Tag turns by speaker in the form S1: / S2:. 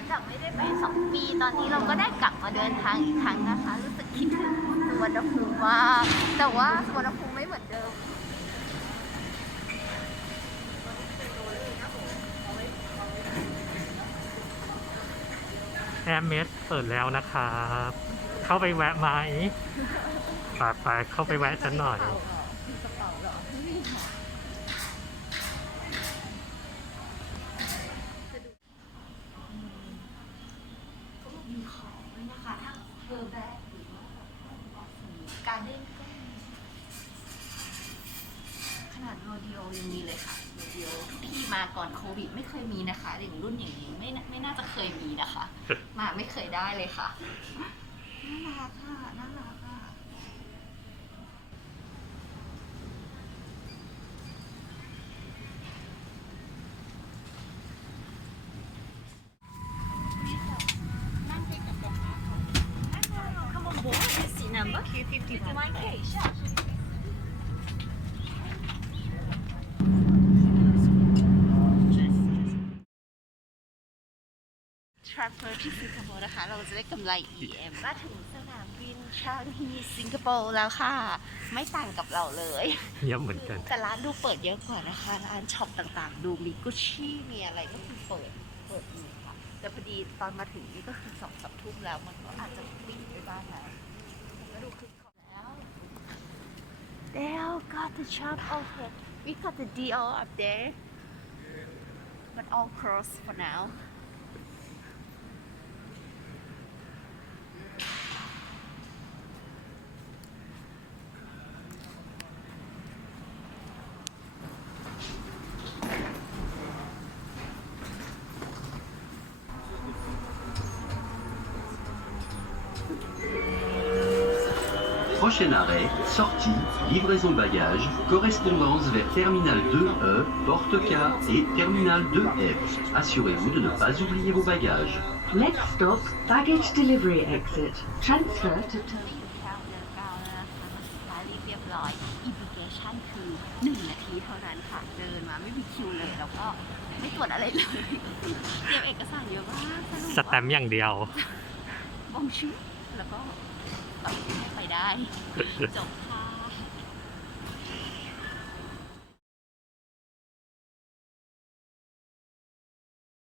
S1: งจากไม่ได้ไปสองปี ตอนนี้เราก็ได้กลับมาเดินทางอีกครั้งนะคะ รู้สึกคิดถึงสุวรรณภูมิมากแต่ว่าสุวรรณภูมิไม่เหมือนเดิม
S2: แอร์เมสเปิดแล้วนะครับ เข้าไปแวะไหมไปไปเข้าไปแวะฉันหน่อย
S1: อร์แบกหรือว่าการเล่นก็ขนาดโรดิโอยังมีเลยค่ะโรดิโอที่มาก่อนโควิด ไม่เคยมีนะคะอย่างรุ่นอย่างนี้ไม่ไม่น่าจะเคยมีนะคะ มาไม่เคยได้เลยค่ะน่ารักค่ะ น่ารักค่ะ Come on board, this is number Q51K, sure. Transfer ที่สิงคโปร์นะคะ เราจะได้กำไร EM มาถึงสนามบินชาลีสิงคโปร์แล้วค่ะ ไม่ต่างกับเราเลย
S2: เยี่ยมเหมือนกัน
S1: แต่ร้านดูเปิดเยอะกว่านะคะ ร้านช็อปต่างๆ ดูมีกุชชี่มีอะไรก็คือเปิด เปิดอยู่ค่ะ แต่พอดีตอนมาถึงนี่ก็คือสองสามทุ่มแล้วมันก็อาจจะปิดไปบ้างแล้ว got the shop open we got the deal up there. But all closed for now
S3: Prochain arrêt, sortie, livraison de bagages, correspondance vers Terminal 2E, Porte-Car et Terminal 2F. Assurez-vous de ne pas oublier vos bagages.
S4: Next stop, baggage delivery exit. Transfer to
S1: ถึงแถวเดินเก้าแล้วนะคะรายเรียบร้อย Immigration คือ 1 นาทีเท่านั้นค่ะ เดินมาไม่มีคิวเลย แล้วก็ไม่ตรวจอะไรเลย เตรียมเอกสารเยอะมากสรุป
S2: สแตมป์อย่างเดียว
S1: บองชื่อ แล้วก็แบบให้ไปได้ จบค่ะ